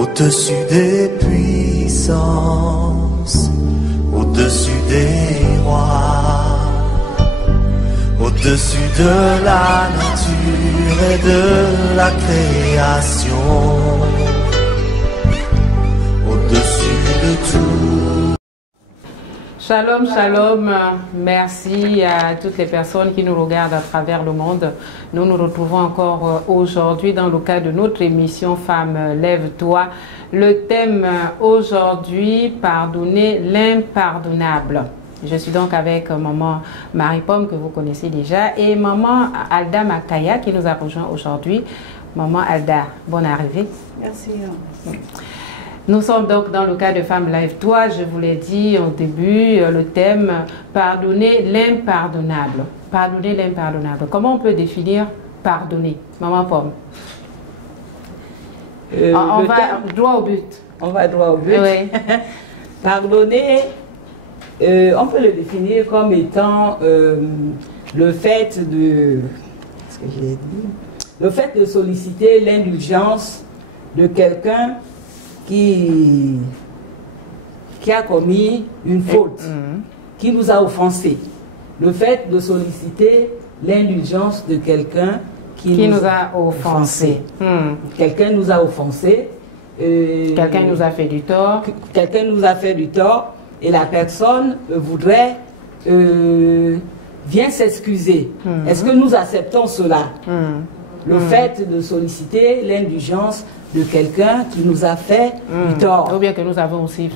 Au-dessus des puissances, au-dessus des rois, au-dessus de la nature et de la création, au-dessus de tout. Shalom, shalom, merci à toutes les personnes qui nous regardent à travers le monde. Nous nous retrouvons encore aujourd'hui dans le cadre de notre émission Femme, lève-toi. Le thème aujourd'hui, pardonner l'impardonnable. Je suis donc avec maman Marie-Pomme que vous connaissez déjà et maman Alda Makaya qui nous a rejoint aujourd'hui. Maman Alda, bonne arrivée. Merci. Nous sommes donc dans le cas de Femme Lève-toi. Je vous l'ai dit au début, le thème pardonner l'impardonnable. Pardonner l'impardonnable. Comment on peut définir pardonner, maman Pomme? On va droit au but. On va droit au but. Oui. Pardonner, on peut le définir comme étant le fait de, ce que j'ai dit, le fait de solliciter l'indulgence de quelqu'un qui a commis une faute, qui nous a offensés. Le fait de solliciter l'indulgence de quelqu'un qui nous a offensés. Quelqu'un nous a offensés. Quelqu'un nous a fait du tort. Quelqu'un nous a fait du tort et la personne voudrait, vient s'excuser. Est-ce que nous acceptons cela? Le fait de solliciter l'indulgence de quelqu'un qui nous a fait du tort. Ou bien que nous avons aussi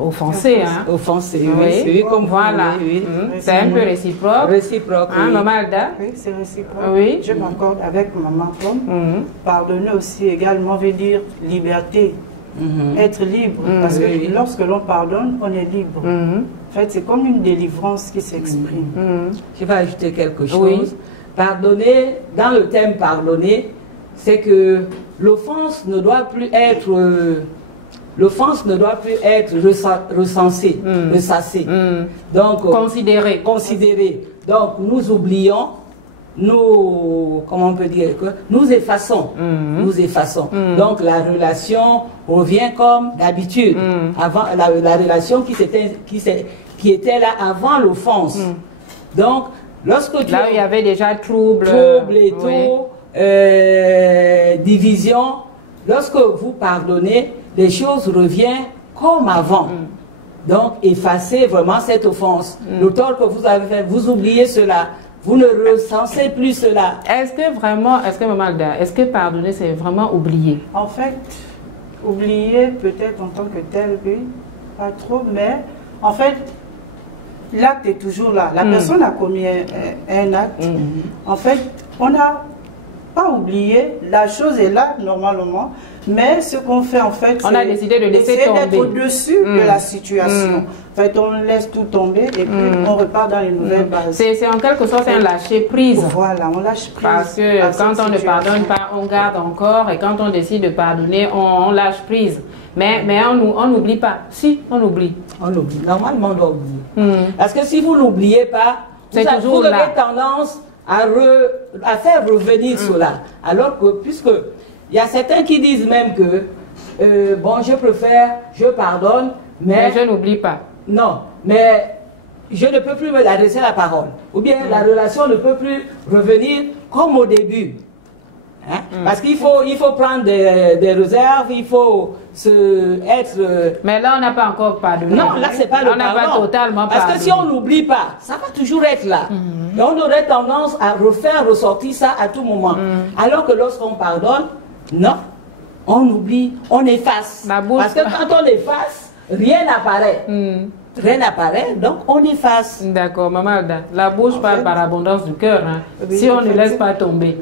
offensé. Offensé, oui. Oui, comme voilà. Oui. C'est un peu réciproque. Réciproque, hein, oui. Maman Alda? Oui, c'est réciproque. Oui. Je m'accorde avec maman Pomme. Pardonner aussi également veut dire liberté. Être libre. Parce que lorsque l'on pardonne, on est libre. En fait, c'est comme une délivrance qui s'exprime. Je vais ajouter quelque chose. Oui. Pardonner, dans le thème pardonner, c'est que l'offense ne doit plus être recensée, ressassée. Donc, Considérer. Donc, nous oublions, comment on peut dire, nous effaçons. Donc, la relation revient comme d'habitude. Avant la relation qui était là avant l'offense. Donc, lorsque là où il y avait déjà trouble et tout, division, lorsque vous pardonnez, les choses reviennent comme avant. Donc, effacez vraiment cette offense. Le tort que vous avez fait, vous oubliez cela. Vous ne recensez plus cela. Est-ce que Maman Alda, est-ce que pardonner, c'est vraiment oublier? En fait, oublier peut-être en tant que tel, oui, pas trop, mais en fait, l'acte est toujours là. La personne a commis un acte. En fait, on n'a pas oublié, la chose est là normalement, mais ce qu'on fait en fait, on a décidé de laisser tomber, d'être au-dessus de la situation. En fait, on laisse tout tomber et puis on repart dans les nouvelles bases. C'est en quelque sorte un lâcher prise. Voilà, on lâche prise. Parce que quand on ne pardonne pas, on garde encore, et quand on décide de pardonner, on lâche prise. Mais on n'oublie pas. Si, on oublie. On oublie. Normalement, on doit oublier. Parce que si vous n'oubliez pas, vous avez tendance à faire revenir cela. Alors que, puisque il y a certains qui disent même que, bon, je pardonne, mais je n'oublie pas. Non, mais je ne peux plus me adresser la parole. Ou bien la relation ne peut plus revenir comme au début. Hein? Parce qu'il faut prendre des réserves, il faut être... Mais là, on n'a pas encore pardonné. Non, là, c'est pas le pardon. On n'a pas totalement pardonné. Parce que si on n'oublie pas, ça va toujours être là. Et on aurait tendance à refaire ressortir ça à tout moment. Alors que lorsqu'on pardonne, non, on oublie, on efface. Parce que quand on efface, rien n'apparaît. Rien n'apparaît, donc on efface. D'accord, Maman Alda. La bouche parle par abondance du cœur. Hein. Oui, si on ne laisse pas tomber,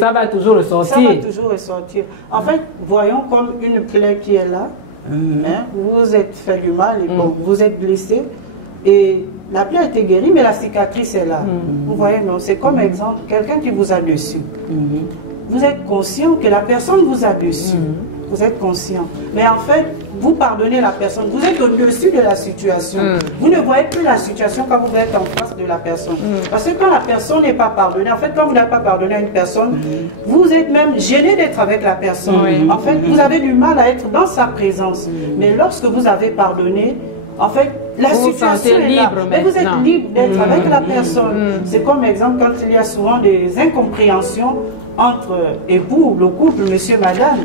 ça va toujours ressortir. Ça va toujours ressortir. En fait, voyons comme une plaie qui est là. Hein, vous êtes fait du mal et bon, vous êtes blessé. Et la plaie a été guérie, mais la cicatrice est là. Vous voyez, non, c'est comme exemple, quelqu'un qui vous a dessus. Vous êtes conscient que la personne vous a dessus. Vous êtes conscient. Mais en fait, vous pardonnez la personne, vous êtes au-dessus de la situation. Vous ne voyez plus la situation quand vous êtes en face de la personne. Parce que quand la personne n'est pas pardonnée, en fait, quand vous n'avez pas pardonné à une personne, vous êtes même gêné d'être avec la personne. En fait, vous avez du mal à être dans sa présence. Mais lorsque vous avez pardonné, en fait, la situation est là. Mais vous êtes libre d'être avec la personne. C'est comme exemple quand il y a souvent des incompréhensions entre époux, le couple, monsieur, madame.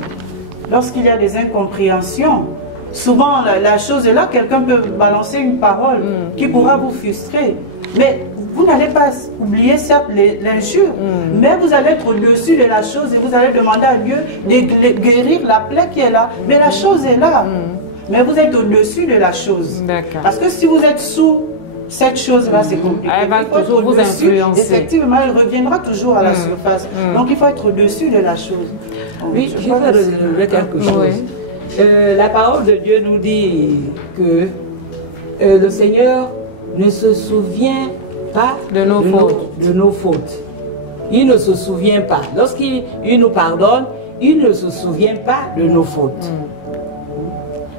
Lorsqu'il y a des incompréhensions, souvent la chose est là, quelqu'un peut balancer une parole qui pourra vous frustrer. Mais vous n'allez pas oublier certes l'injure, mais vous allez être au-dessus de la chose et vous allez demander à Dieu de guérir la plaie qui est là. Mais la chose est là. Mais vous êtes au-dessus de la chose. Parce que si vous êtes sous cette chose-là, c'est compliqué. Elle va toujours vous influencer. Effectivement, elle reviendra toujours à la surface. Donc il faut être au-dessus de la chose. Oui, je vais relever quelque chose. La parole de Dieu nous dit que le Seigneur ne se souvient pas de nos fautes. Il ne se souvient pas. Lorsqu'il nous pardonne, il ne se souvient pas de nos fautes.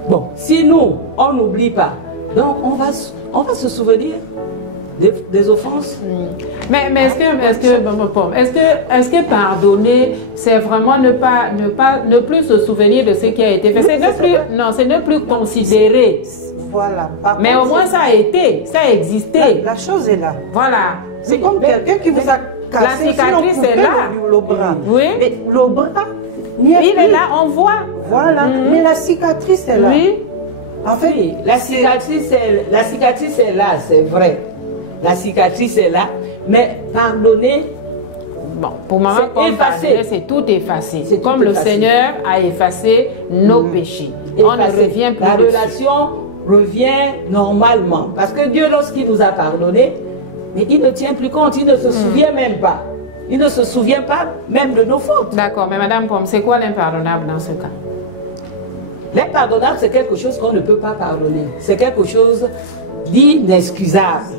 Bon, si nous, on n'oublie pas, donc on va se souvenir des offenses. Mais est-ce que pardonner, c'est vraiment ne plus se souvenir de ce qui a été fait? C'est ne plus considérer. Voilà. Mais au moins ça a été, ça a existé. La chose est là. Voilà. C'est comme quelqu'un qui vous a cassé. La cicatrice est là. Le bras. Oui. Mais le bras, il est là, on voit. Voilà. Mais la cicatrice est là. Oui. En fait, la cicatrice est là, c'est vrai. La cicatrice est là, mais pardonner, bon, pour maman, c'est tout effacé. C'est comme le Seigneur a effacé nos péchés. On ne revient plus. La relation revient normalement. Parce que Dieu, lorsqu'il nous a pardonné, mais il ne tient plus compte, il ne se souvient même pas. Il ne se souvient pas même de nos fautes. D'accord, mais Madame Pomme, c'est quoi l'impardonnable dans ce cas? L'impardonnable, c'est quelque chose qu'on ne peut pas pardonner. C'est quelque chose d'inexcusable.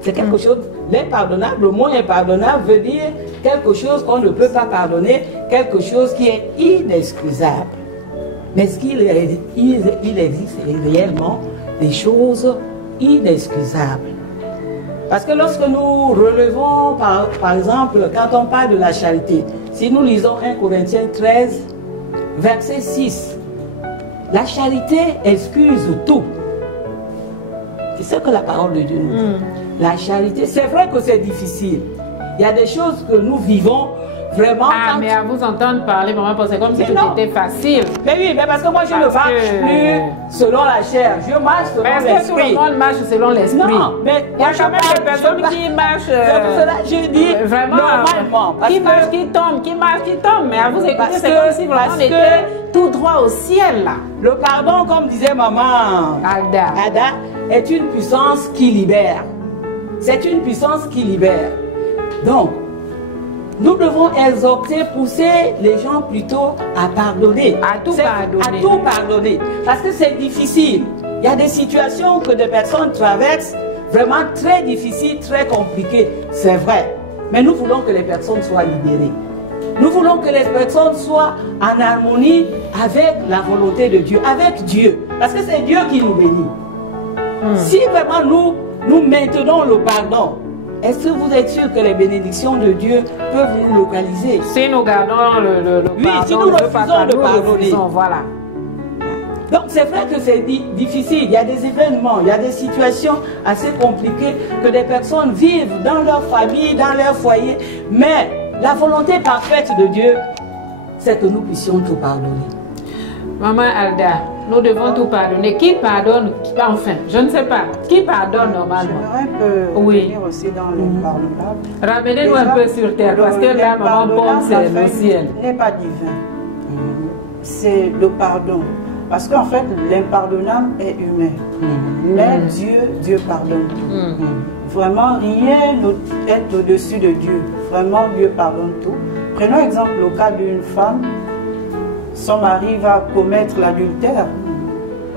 C'est quelque chose, l'impardonnable, le mot impardonnable veut dire quelque chose qu'on ne peut pas pardonner, quelque chose qui est inexcusable. Mais est-ce qu'il existe réellement des choses inexcusables? Parce que lorsque nous relevons, par exemple, quand on parle de la charité, si nous lisons 1 Corinthiens 13, verset 6, la charité excuse tout. C'est ce que la parole de Dieu nous dit. La charité, c'est vrai que c'est difficile. Il y a des choses que nous vivons vraiment. Ah, mais à vous entendre parler, maman, c'est comme si tout était facile. Mais oui, mais parce que moi, je ne marche plus selon la chair. Je marche selon l'esprit. Est-ce que tout le monde marche selon l'esprit? Non, mais il y a quand même des personnes qui marchent. C'est pour cela que je dis vraiment normalement. Qui marche, qui tombe, qui marche, qui tombe. Mais à vous écouter, c'est comme si vraiment on était tout droit au ciel là. Le pardon, comme disait maman Ada, est une puissance qui libère. C'est une puissance qui libère. Donc, nous devons exhorter, pousser les gens plutôt à pardonner. À tout pardonner. À tout pardonner. Parce que c'est difficile. Il y a des situations que des personnes traversent vraiment très difficiles, très compliquées. C'est vrai. Mais nous voulons que les personnes soient libérées. Nous voulons que les personnes soient en harmonie avec la volonté de Dieu, avec Dieu. Parce que c'est Dieu qui nous bénit. Si vraiment nous maintenons le pardon, est-ce que vous êtes sûr que les bénédictions de Dieu peuvent nous localiser? Si nous gardons le pardon, oui, si nous refusons de pardonner. Voilà. Donc c'est vrai que c'est difficile, il y a des événements, il y a des situations assez compliquées que des personnes vivent dans leur famille, dans leur foyer, mais la volonté parfaite de Dieu, c'est que nous puissions tout pardonner. Maman Alda, nous devons tout pardonner. Qui pardonne? Enfin, je ne sais pas. Qui pardonne normalement? J'aimerais revenir aussi dans l'impardonnable. Ramenez-nous un peu sur terre, parce que là, maman Pomme, c'est le ciel. Il n'est pas divin. C'est le pardon. Parce qu'en fait, l'impardonnable est humain. Mais Dieu pardonne tout. Vraiment, rien n'est au-dessus de Dieu. Vraiment, Dieu pardonne tout. Prenons exemple le cas d'une femme. Son mari va commettre l'adultère.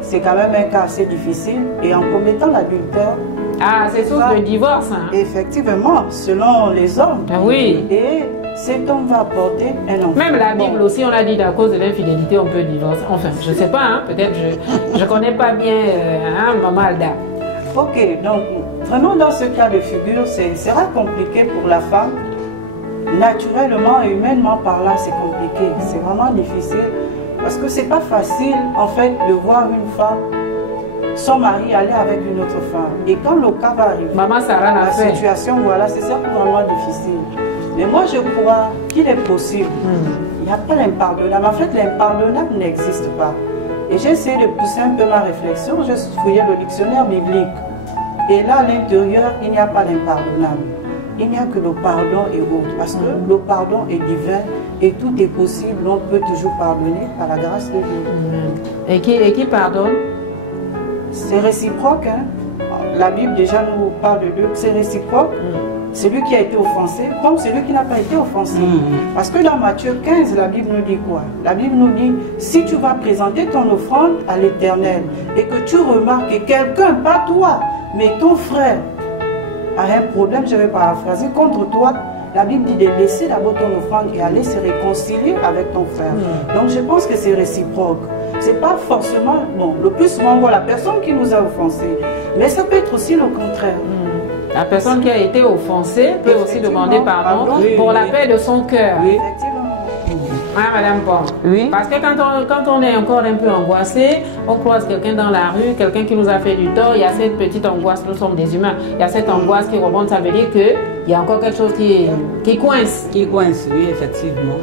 C'est quand même un cas assez difficile. Et en commettant l'adultère, Ah, c'est source de divorce. Hein. Effectivement, selon les hommes. Ah, oui. Et cet homme va porter un enfant. Même la Bible aussi, on a dit qu'à cause de l'infidélité, on peut divorcer. Enfin, je ne sais pas, hein, peut-être je ne connais pas bien Maman Alda. Ok, donc vraiment dans ce cas de figure, ce sera compliqué pour la femme. Naturellement et humainement parlant, c'est compliqué. C'est vraiment difficile parce que c'est pas facile en fait de voir une femme, son mari aller avec une autre femme. Et quand le cas va arriver, Maman Sarah la situation, voilà, c'est ça vraiment difficile. Mais moi je crois qu'il est possible. Il n'y a pas l'impardonnable. En fait, l'impardonnable n'existe pas. Et j'ai essayé de pousser un peu ma réflexion. Je fouillais le dictionnaire biblique. Et là, à l'intérieur, il n'y a pas l'impardonnable. Il n'y a que le pardon et autres. Parce que le pardon est divin et tout est possible. On peut toujours pardonner par la grâce de Dieu. Et qui pardonne? C'est réciproque. Hein? La Bible déjà nous parle de deux. C'est réciproque. Celui qui a été offensé comme celui qui n'a pas été offensé. Parce que dans Matthieu 15, la Bible nous dit quoi? La Bible nous dit, si tu vas présenter ton offrande à l'Éternel et que tu remarques que quelqu'un, pas toi, mais ton frère, a un problème, je vais paraphraser, contre toi, la Bible dit de laisser d'abord ton offrande et aller se réconcilier avec ton frère. Donc je pense que c'est réciproque. C'est pas forcément, bon, le plus souvent, on voit la personne qui nous a offensés, mais ça peut être aussi le contraire. La personne qui a été offensée peut aussi demander pardon pour la paix de son cœur. Oui, effectivement. Ah, Madame Paul. Oui. Parce que quand on est encore un peu angoissé, on croise quelqu'un dans la rue, quelqu'un qui nous a fait du tort, il y a cette petite angoisse, nous sommes des humains, il y a cette angoisse qui remonte, ça veut dire qu'il y a encore quelque chose qui coince. Qui coince, oui, effectivement.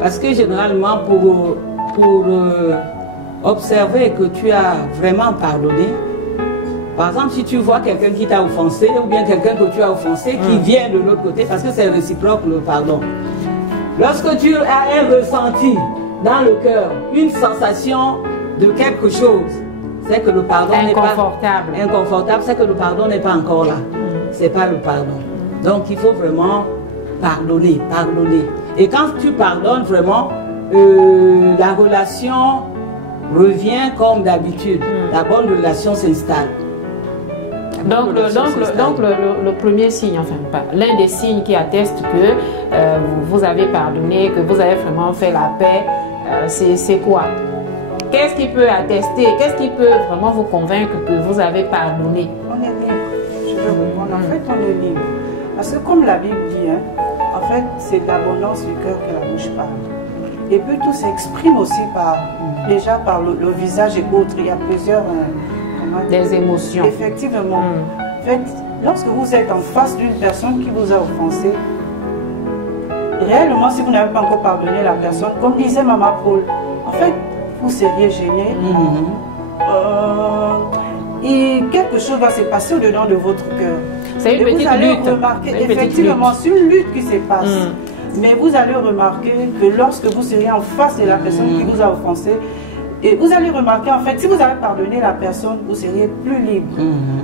Parce que généralement, pour observer que tu as vraiment pardonné, par exemple, si tu vois quelqu'un qui t'a offensé ou bien quelqu'un que tu as offensé qui vient de l'autre côté, parce que c'est réciproque le pardon. Lorsque tu as un ressenti dans le cœur, une sensation de quelque chose, c'est que le pardon n'est pas inconfortable, c'est que le pardon n'est pas encore là. C'est pas le pardon. Donc il faut vraiment pardonner. Et quand tu pardonnes vraiment, la relation revient comme d'habitude. La bonne relation s'installe. Donc le premier signe, enfin l'un des signes qui atteste que vous avez pardonné, que vous avez vraiment fait la paix, c'est quoi? Qu'est-ce qui peut attester? Qu'est-ce qui peut vraiment vous convaincre que vous avez pardonné? On est libre. Je veux répondre. En fait, on est libre. Parce que comme la Bible dit, hein, en fait, c'est de l'abondance du cœur que la bouche parle. Et puis tout s'exprime aussi déjà par le visage et autres. Il y a plusieurs... des émotions. Effectivement. En fait, lorsque vous êtes en face d'une personne qui vous a offensé, réellement, si vous n'avez pas encore pardonné la personne, comme disait Maman Paul, en fait, vous seriez gêné. Et quelque chose va se passer au-dedans de votre cœur. C'est une petite lutte. Remarquer, effectivement, c'est une lutte qui se passe. Mais vous allez remarquer que lorsque vous serez en face de la personne qui vous a offensé, et vous allez remarquer, en fait, si vous avez pardonné la personne, vous seriez plus libre.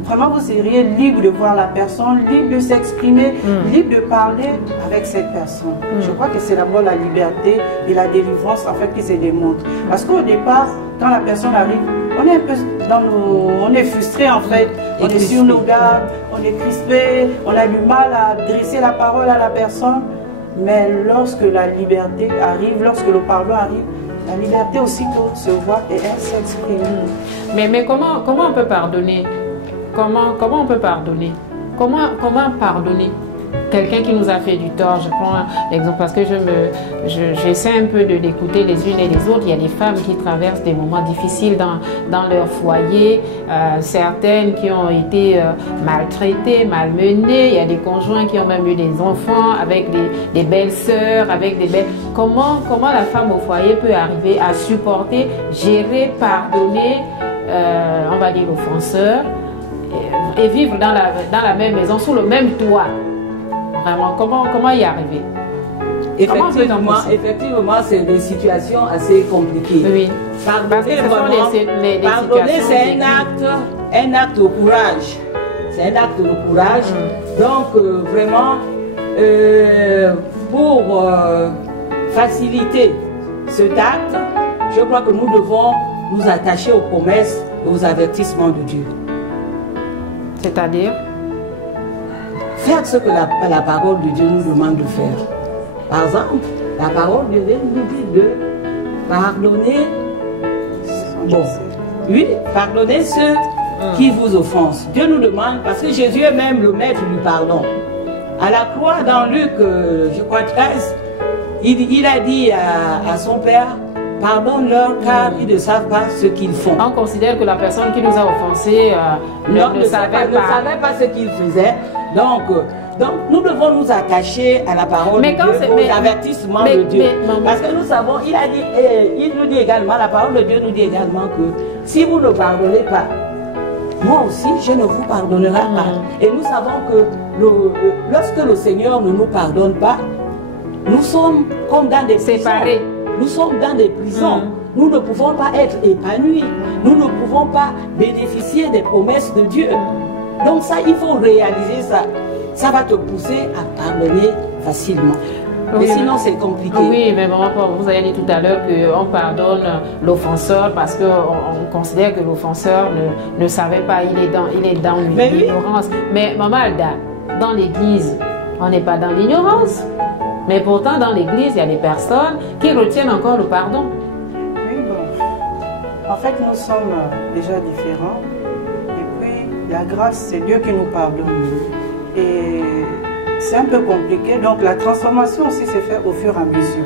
Vraiment, vous seriez libre de voir la personne, libre de s'exprimer, libre de parler avec cette personne. Je crois que c'est d'abord la liberté et la délivrance, en fait, qui se démontre. Parce qu'au départ, quand la personne arrive, on est un peu on est frustré, en fait. On est sur nos gardes, on est crispé, on a du mal à adresser la parole à la personne. Mais lorsque la liberté arrive, lorsque le pardon arrive, la liberté aussitôt se voit et elle s'exprime. Mais comment on peut pardonner? Comment on peut pardonner? Comment pardonner quelqu'un qui nous a fait du tort? Je prends l'exemple parce que j'essaie un peu d'écouter les unes et les autres. Il y a des femmes qui traversent des moments difficiles dans leur foyer, certaines qui ont été maltraitées, malmenées. Il y a des conjoints qui ont même eu des enfants avec des belles-sœurs, avec des belles... Comment la femme au foyer peut arriver à supporter, gérer, pardonner, on va dire l'offenseur, et vivre dans la même maison, sous le même toit? Vraiment, comment y arriver? Effectivement, c'est des situations assez compliquées. Oui. Pardonner, c'est un acte de courage. C'est un acte de courage. Donc, vraiment, pour faciliter cet acte, je crois que nous devons nous attacher aux promesses et aux avertissements de Dieu. C'est-à-dire? Faire ce que la parole de Dieu nous demande de faire. Par exemple, la parole de Dieu nous dit de pardonner. Bon, oui, pardonnez ceux qui vous offensent. Dieu nous demande, parce que Jésus est même le maître du pardon. À la croix, dans Luc, je crois 13, il a dit à son Père, pardonne-leur car ils ne savent pas ce qu'ils font. On considère que la personne qui nous a offensés ne savait pas ce qu'il faisait. Donc, nous devons nous attacher à la parole de Dieu, aux avertissements de Dieu. Parce que nous savons, il nous dit également, la parole de Dieu nous dit également que si vous ne pardonnez pas, moi aussi je ne vous pardonnerai pas. Et nous savons que lorsque le Seigneur ne nous pardonne pas, nous sommes comme dans des séparés. Nous sommes dans des prisons. Nous ne pouvons pas être épanouis. Nous ne pouvons pas bénéficier des promesses de Dieu. Donc ça, il faut réaliser ça. Ça va te pousser à pardonner facilement. Mais sinon, c'est compliqué. Oui, mais maman, vous avez dit tout à l'heure qu'on pardonne l'offenseur parce qu'on considère que l'offenseur ne savait pas, il est dans l'ignorance. Oui. Mais maman Alda, dans l'église, on n'est pas dans l'ignorance. Mais pourtant, dans l'église, il y a des personnes qui retiennent encore le pardon. Oui, bon. En fait, nous sommes déjà différents. Et puis, la grâce, c'est Dieu qui nous pardonne. Et c'est un peu compliqué. Donc, la transformation aussi se fait au fur et à mesure.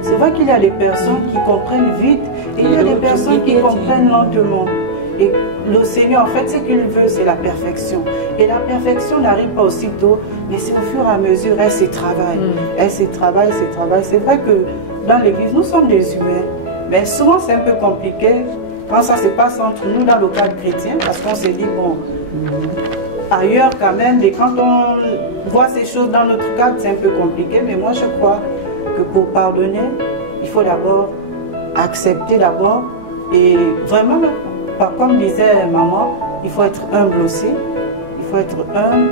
C'est vrai qu'il y a des personnes qui comprennent vite et il y a des personnes qui comprennent lentement. Et le Seigneur, en fait, ce qu'il veut, c'est la perfection. Et la perfection n'arrive pas aussitôt, mais c'est au fur et à mesure, elle se travaille. Elle se travaille, se travaille. C'est vrai que dans l'église, nous sommes des humains. Mais souvent, c'est un peu compliqué quand ça se passe entre nous dans le cadre chrétien, parce qu'on se dit, bon, ailleurs quand même, et quand on voit ces choses dans notre cadre, c'est un peu compliqué. Mais moi, je crois que pour pardonner, il faut d'abord accepter d'abord et vraiment, comme disait maman, il faut être humble aussi. Il faut être humble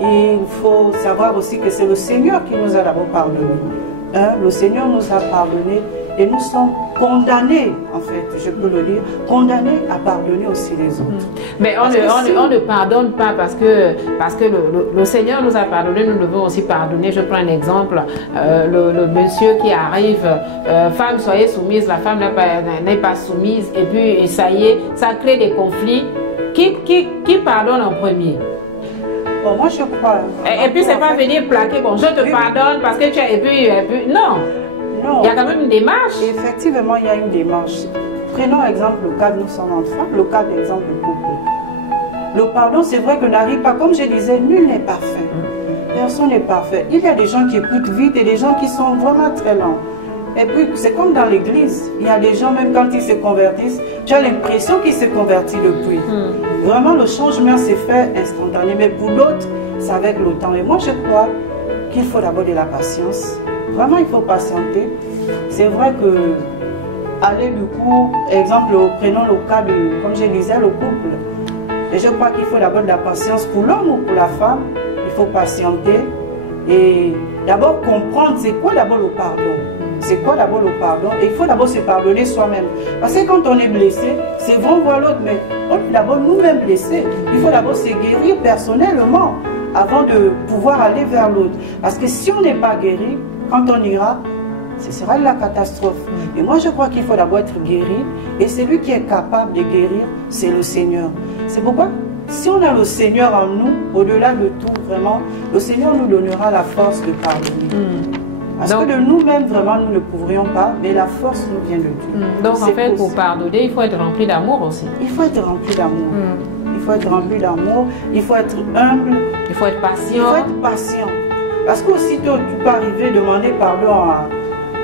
et il faut savoir aussi que c'est le Seigneur qui nous a d'abord pardonné. Le Seigneur nous a pardonné et nous sommes condamnés, en fait, je peux le dire, condamnés à pardonner aussi les autres. Mais on ne pardonne pas parce que le Seigneur nous a pardonné, nous devons aussi pardonner. Je prends un exemple, le monsieur qui arrive, femme soyez soumise, la femme n'est pas soumise, et puis ça y est, ça crée des conflits. Qui pardonne en premier? Bon, moi je crois. Et puis c'est pas venir plaquer, bon je te pardonne parce que tu as... Et puis non. Non. Il y a quand même une démarche. Effectivement, il y a une démarche. Prenons exemple le cas de nous sommes enfants, le cas d'exemple de couple. Le pardon, c'est vrai que n'arrive pas, comme je disais, nul n'est parfait. Personne n'est parfait. Il y a des gens qui écoutent vite et des gens qui sont vraiment très lents. Et puis, c'est comme dans l'église. Il y a des gens, même quand ils se convertissent, tu as l'impression qu'ils se convertissent depuis. Vraiment, le changement s'est fait instantané. Mais pour d'autres, c'est avec le temps. Et moi, je crois qu'il faut d'abord de la patience. Vraiment, il faut patienter. C'est vrai que, aller du coup, exemple, prenons le cas de, comme je disais, le couple. Et je crois qu'il faut d'abord de la patience pour l'homme ou pour la femme. Il faut patienter et d'abord comprendre c'est quoi d'abord le pardon. C'est quoi d'abord le pardon? Et il faut d'abord se pardonner soi-même. Parce que quand on est blessé, c'est bon voir l'autre, mais on est d'abord nous-mêmes blessés. Il faut d'abord se guérir personnellement avant de pouvoir aller vers l'autre. Parce que si on n'est pas guéri, quand on ira, ce sera la catastrophe. Et moi, je crois qu'il faut d'abord être guéri. Et celui qui est capable de guérir, c'est le Seigneur. C'est pourquoi, si on a le Seigneur en nous, au-delà de tout, vraiment, le Seigneur nous donnera la force de pardonner. Parce que de nous-mêmes, vraiment, nous ne pourrions pas, mais la force nous vient de Dieu. Donc, en fait, pour pardonner, il faut être rempli d'amour aussi. Il faut être rempli d'amour. Il faut être rempli d'amour. Il faut être humble. Il faut être patient. Il faut être patient. Parce qu'aussitôt, tu peux arriver demander pardon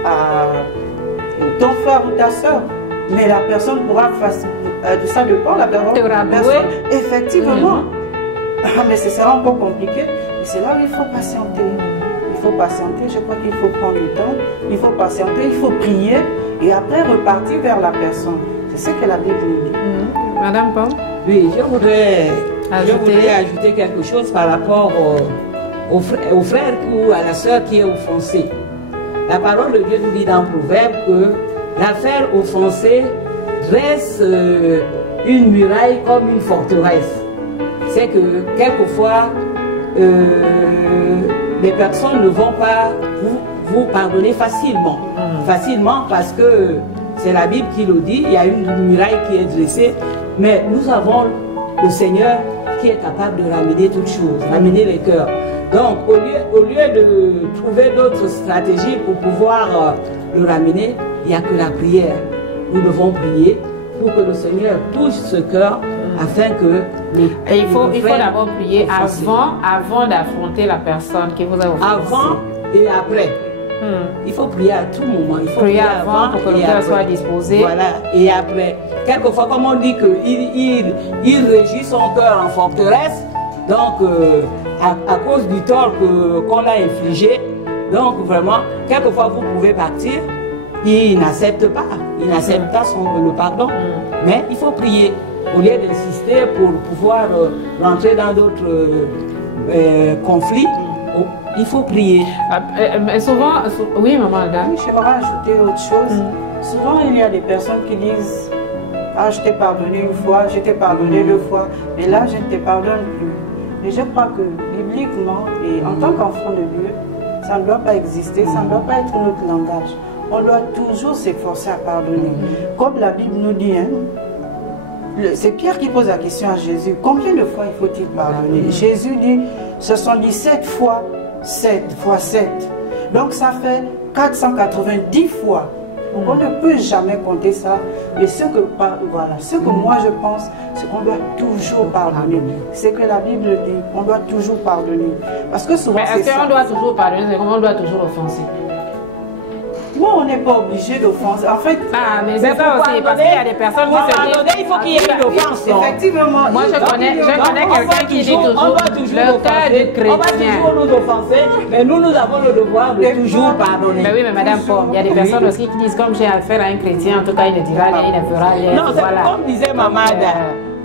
à ton frère ou ta soeur, mais la personne pourra faire de ça dépend, la personne, effectivement. Mais ce sera encore compliqué. Et c'est là où il faut patienter. Il faut patienter, je crois qu'il faut prendre le temps, il faut patienter, il faut prier et après repartir vers la personne. C'est ce que la Bible nous dit. Madame Paul? Oui, je voudrais ajouter quelque chose par rapport au frère ou à la soeur qui est offensée. La parole de Dieu nous dit dans Proverbe que l'affaire offensée dresse une muraille comme une forteresse. c'est que quelquefois, les personnes ne vont pas vous pardonner facilement. Facilement parce que c'est la Bible qui le dit, il y a une muraille qui est dressée, mais nous avons le Seigneur qui est capable de ramener toutes choses, ramener les cœurs. Donc, au lieu de trouver d'autres stratégies pour pouvoir le ramener, il n'y a que la prière. Nous devons prier pour que le Seigneur touche ce cœur afin que il faut d'abord prier avant d'affronter la personne qui vous a offensé. Avant et après. Il faut prier à tout moment. Il faut prier avant pour que le cœur soit disposé. Voilà, et après. Quelquefois, comme on dit qu'il régit son cœur en forteresse, donc à cause du tort qu'on a infligé, donc vraiment, quelquefois vous pouvez partir, il n'accepte pas. Il n'accepte pas le pardon. Mais il faut prier. Au lieu d'insister pour pouvoir rentrer dans d'autres conflits, il faut prier. Souvent, oui, maman Alda. Oui, j'aimerais ajouter autre chose. Souvent, il y a des personnes qui disent « Ah, je t'ai pardonné une fois, je t'ai pardonné deux fois, mais là, je ne te pardonne plus. » Mais je crois que, bibliquement, et en tant qu'enfant de Dieu, ça ne doit pas exister, ça ne doit pas être notre langage. On doit toujours s'efforcer à pardonner. Comme la Bible nous dit, hein, c'est Pierre qui pose la question à Jésus, combien de fois il faut-il pardonner? Jésus dit 77 fois 7 fois 7. Donc ça fait 490 fois. Donc on ne peut jamais compter ça. Et ce que moi je pense, c'est qu'on doit toujours pardonner. C'est que la Bible dit, on doit toujours pardonner. Parce que souvent mais est-ce qu'on doit toujours pardonner, c'est comment on doit toujours offenser? Moi, on n'est pas obligé d'offenser. En fait, mais c'est ça aussi, parce qu'il y a des personnes qui se disent... Il faut qu'il y ait une offense. Effectivement. Moi, je connais quelqu'un qui dit toujours le cœur du chrétien. On va toujours nous offenser, mais nous avons le devoir de toujours pardonner. Mais oui, mais Madame Paul, il y a des personnes aussi qui disent, comme j'ai affaire à un chrétien, en tout cas, il ne dira rien, il ne fera rien. Non, c'est comme disait Maman Ada.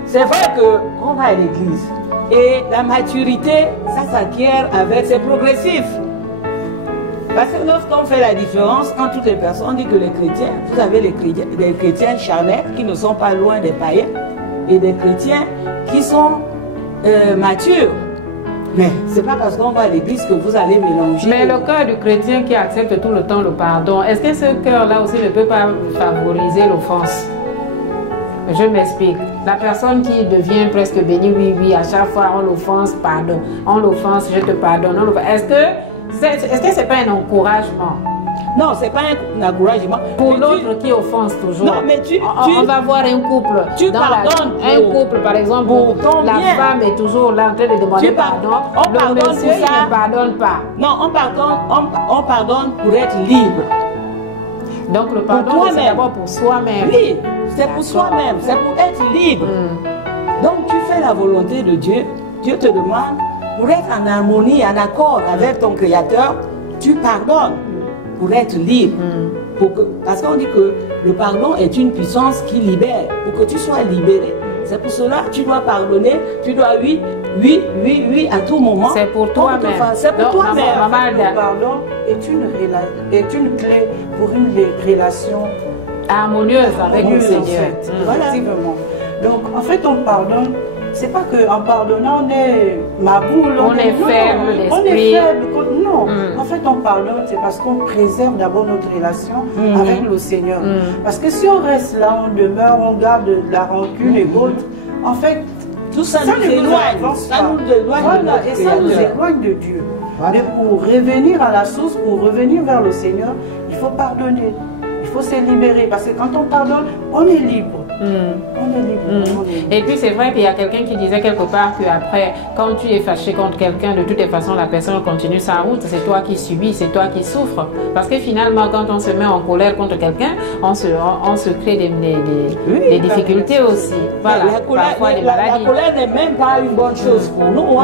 C'est vrai qu'on va à l'église. Et la maturité, ça s'acquiert avec, c'est progressif. Parce que lorsqu'on fait la différence entre toutes les personnes, on dit que les chrétiens, vous avez des chrétiens charnels qui ne sont pas loin des païens et des chrétiens qui sont matures. Mais ce n'est pas parce qu'on va à l'église que vous allez mélanger. Mais le cœur du chrétien qui accepte tout le temps le pardon, est-ce que ce cœur-là aussi ne peut pas favoriser l'offense? Je m'explique. La personne qui devient presque bénie, oui, à chaque fois on l'offense, pardon. On l'offense, je te pardonne. Est-ce que ce n'est pas un encouragement? Non, ce n'est pas un encouragement. Pour l'autre qui offense toujours. Non, mais on va voir un couple. Tu pardonnes. Un couple, par exemple, où la femme est toujours là en train de demander pardon. Le monsieur ne pardonne pas. Non, on pardonne pour être libre. Donc le pardon, c'est d'abord pour soi-même. Oui, c'est pour soi-même, c'est pour être libre. Donc tu fais la volonté de Dieu. Dieu te demande, pour être en harmonie, en accord avec ton Créateur, tu pardonnes pour être libre. Parce qu'on dit que le pardon est une puissance qui libère. Pour que tu sois libéré, c'est pour cela que tu dois pardonner, tu dois oui à tout moment. C'est pour toi-même. C'est pour toi-même. Le pardon est une clé pour une relation harmonieuse avec le Seigneur. Effectivement. Donc en fait on pardonne. C'est pas qu'en pardonnant, on est maboule, on est faible d'esprit. On est faible. Non. En fait, on pardonne, c'est parce qu'on préserve d'abord notre relation avec le Seigneur. Parce que si on reste là, on demeure, on garde de la rancune et autres, en fait, tout ça nous éloigne. Ça nous éloigne de Dieu. Mais pour revenir à la source, pour revenir vers le Seigneur, il faut pardonner. Il faut se libérer. Parce que quand on pardonne, on est libre. On est libre. Et puis c'est vrai qu'il y a quelqu'un qui disait quelque part qu'après, quand tu es fâché contre quelqu'un, de toutes les façons, la personne continue sa route. C'est toi qui subis, c'est toi qui souffres. Parce que finalement, quand on se met en colère contre quelqu'un, on se crée des difficultés aussi. Voilà, parfois des maladies. La colère n'est même pas une bonne chose pour nous.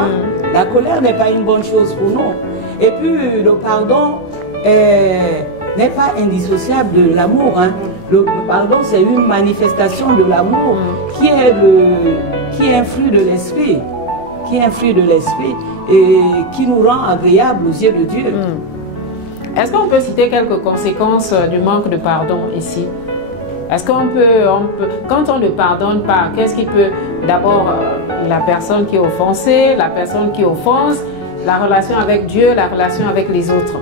La colère n'est pas une bonne chose pour nous. Et puis le pardon n'est pas indissociable de l'amour. Le pardon, c'est une manifestation de l'amour qui est un fruit de l'esprit, et qui nous rend agréables aux yeux de Dieu. Est-ce qu'on peut citer quelques conséquences du manque de pardon ici? Est-ce qu'on peut, quand on ne pardonne pas, qu'est-ce qui peut, d'abord, la personne qui est offensée, la personne qui offense, la relation avec Dieu, la relation avec les autres?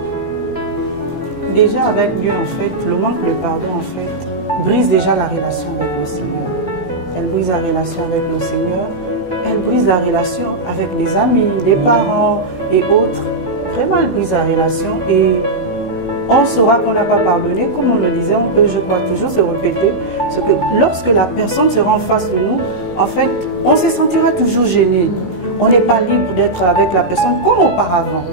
Déjà avec Dieu, en fait, le manque de pardon, en fait, brise déjà la relation avec le Seigneur. Elle brise la relation avec le Seigneur, elle brise la relation avec les amis, les parents et autres. Vraiment, elle brise la relation et on saura qu'on n'a pas pardonné, comme on le disait, on peut, je crois, toujours se répéter, c'est que lorsque la personne sera en face de nous, en fait, on se sentira toujours gêné. On n'est pas libre d'être avec la personne comme auparavant.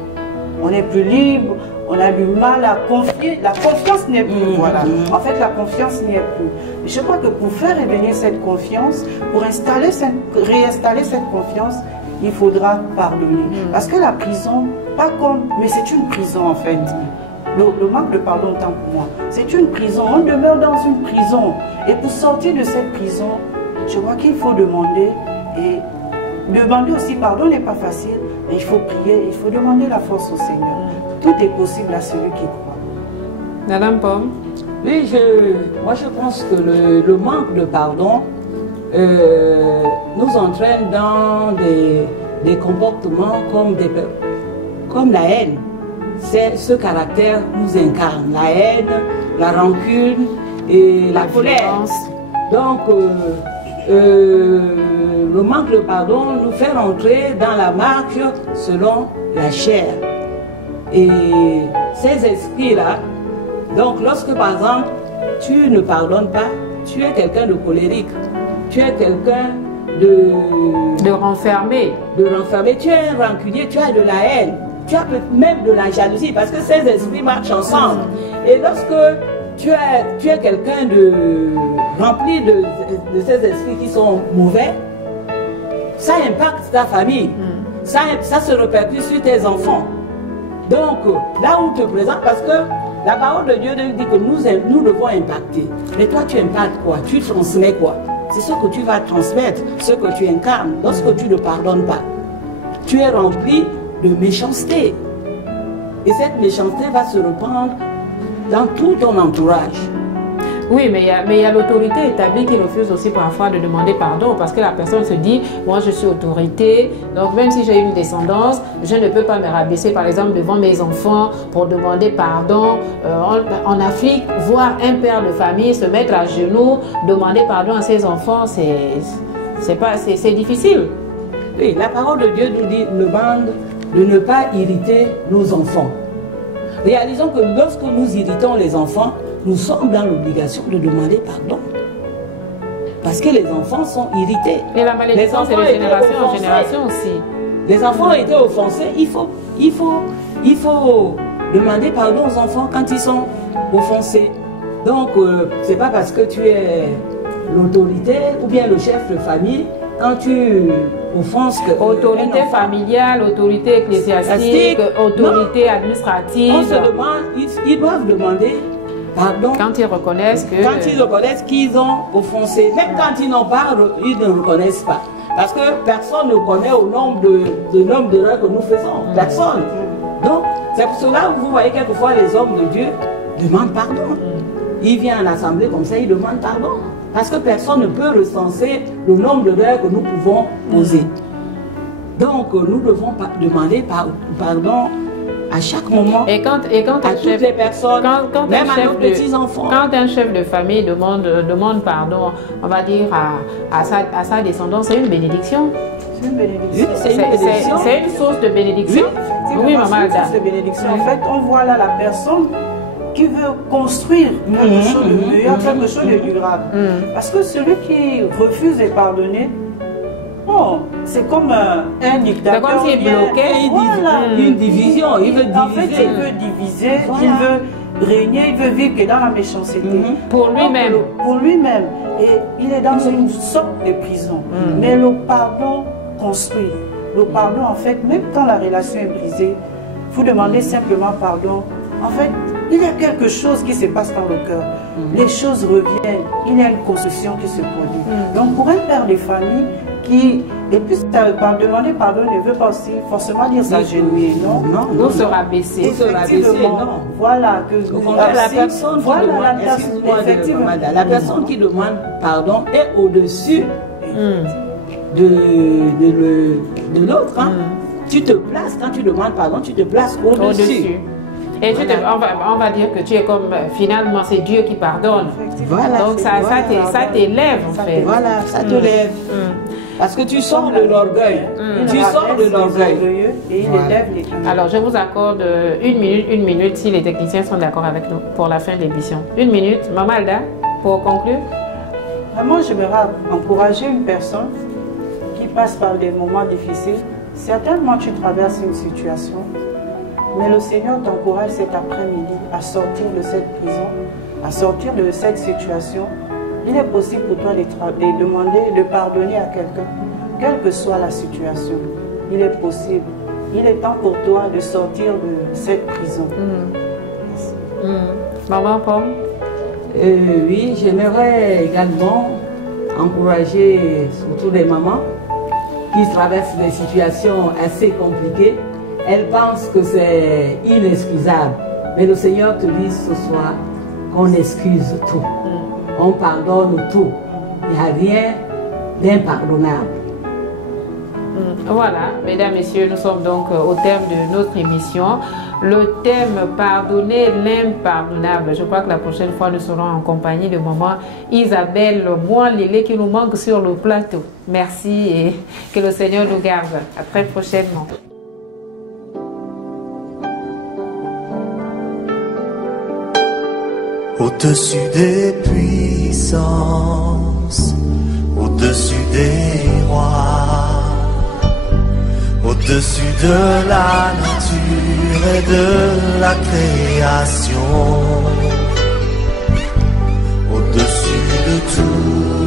On n'est plus libre, on a du mal à confier, la confiance n'est plus, voilà. En fait, la confiance n'y est plus. Et je crois que pour faire revenir cette confiance, pour réinstaller cette confiance, il faudra pardonner. Parce que la prison, pas comme, mais c'est une prison en fait. Le manque de pardon, tant pour moi, c'est une prison. On demeure dans une prison. Et pour sortir de cette prison, je crois qu'il faut demander. Et demander aussi pardon n'est pas facile. Mais il faut prier, il faut demander la force au Seigneur. Tout est possible à celui qui croit. Madame Pomme? Oui, moi je pense que le manque de pardon nous entraîne dans des comportements comme la haine. Ce caractère nous incarne, la haine, la rancune et la colère. Donc, le manque de pardon nous fait rentrer dans la marche selon la chair. Et ces esprits-là, donc lorsque par exemple, tu ne pardonnes pas, tu es quelqu'un de colérique, tu es quelqu'un de renfermé, tu es un rancunier, tu as de la haine. Tu as même de la jalousie parce que ces esprits marchent ensemble. Et lorsque tu es quelqu'un de rempli de ces esprits qui sont mauvais, ça impacte ta famille. Ça se répercute sur tes enfants. Donc, là où tu te présentes, parce que la parole de Dieu dit que nous devons impacter. Mais toi, tu impactes quoi? Tu transmets quoi? C'est ce que tu vas transmettre, ce que tu incarnes lorsque tu ne pardonnes pas. Tu es rempli de méchanceté. Et cette méchanceté va se répandre dans tout ton entourage. Oui, mais il y a l'autorité établie qui refuse aussi parfois de demander pardon parce que la personne se dit, moi je suis autorité, donc même si j'ai une descendance, je ne peux pas me rabaisser par exemple devant mes enfants pour demander pardon. En Afrique, voir un père de famille se mettre à genoux, demander pardon à ses enfants, c'est difficile. Oui, la parole de Dieu nous demande de ne pas irriter nos enfants. Réalisons que lorsque nous irritons les enfants, nous sommes dans l'obligation de demander pardon. Parce que les enfants sont irrités. Et la malédiction, c'est de génération en génération aussi. Les enfants ont été offensés, il faut demander pardon aux enfants quand ils sont offensés. Donc, c'est pas parce que tu es l'autorité ou bien le chef de famille, quand tu offenses que... Autorité familiale, autorité ecclésiastique, autorité administrative. On se demande, ils doivent demander pardon. Quand ils reconnaissent que... Quand ils reconnaissent qu'ils ont offensé. Même quand ils n'ont pas, ils ne reconnaissent pas. Parce que personne ne connaît au nombre de l'erreur que nous faisons. Personne. Donc, c'est pour cela que vous voyez quelquefois les hommes de Dieu demandent pardon. Ils viennent à l'assemblée comme ça, ils demandent pardon. Parce que personne ne peut recenser le nombre d'erreurs que nous pouvons poser. Donc, nous devons demander pardon à chaque moment, et quand à toutes les personnes, même à nos petits-enfants. Quand un chef de famille demande pardon, on va dire à sa descendance, c'est une bénédiction. C'est une bénédiction. C'est une source de bénédiction. Oui, maman. C'est une source de bénédiction. En fait, on voit là la personne qui veut construire quelque chose de meilleur, quelque chose de durable. Parce que celui qui refuse de pardonner, bon, c'est comme un dictateur. C'est comme s'il bloquait une division. Il veut diviser. En fait, il veut diviser, il veut régner, il veut vivre que dans la méchanceté. Pour lui-même. Pour lui-même. Et il est dans une sorte de prison. Mais le pardon construit. Le pardon, en fait, même quand la relation est brisée, vous demandez simplement pardon. En fait, il y a quelque chose qui se passe dans le cœur. les choses reviennent, il y a une construction qui se produit. Donc pour un père de famille qui, et puis demander pardon ne veut pas aussi forcément dire s'agenouiller, non. Non, se rabaisser. Effectivement, non. Voilà, que la personne qui demande, excuse-moi, la personne qui demande pardon est au-dessus de l'autre. Hein. Tu te places, quand tu demandes pardon, tu te places au-dessus. Et on va dire que tu es comme, finalement, c'est Dieu qui pardonne. Voilà, donc ça t'élève en fait. Voilà, ça te lève. Parce que tu sors de l'orgueil. Tu sors de l'orgueil. Et il élève les... Alors, je vous accorde une minute, si les techniciens sont d'accord avec nous pour la fin de l'émission. Une minute. Maman Alda, pour conclure. Vraiment, j'aimerais encourager une personne qui passe par des moments difficiles. Certainement, tu traverses une situation, mais le Seigneur t'encourage cet après-midi à sortir de cette prison, à sortir de cette situation. Il est possible pour toi de demander, de pardonner à quelqu'un, quelle que soit la situation. Il est possible. Il est temps pour toi de sortir de cette prison. Maman Pomme? Oui, j'aimerais également encourager surtout les mamans qui traversent des situations assez compliquées. Elles pensent que c'est inexcusable. Mais le Seigneur te dit ce soir qu'on excuse tout. On pardonne tout. Il n'y a rien d'impardonnable. Voilà, mesdames, messieurs, nous sommes donc au terme de notre émission. Le thème pardonner l'impardonnable. Je crois que la prochaine fois, nous serons en compagnie de maman Isabelle Moine-Lélé qui nous manque sur le plateau. Merci et que le Seigneur nous garde. À très prochainement. Au-dessus des puissances, au-dessus des rois, au-dessus de la nature et de la création, au-dessus de tout.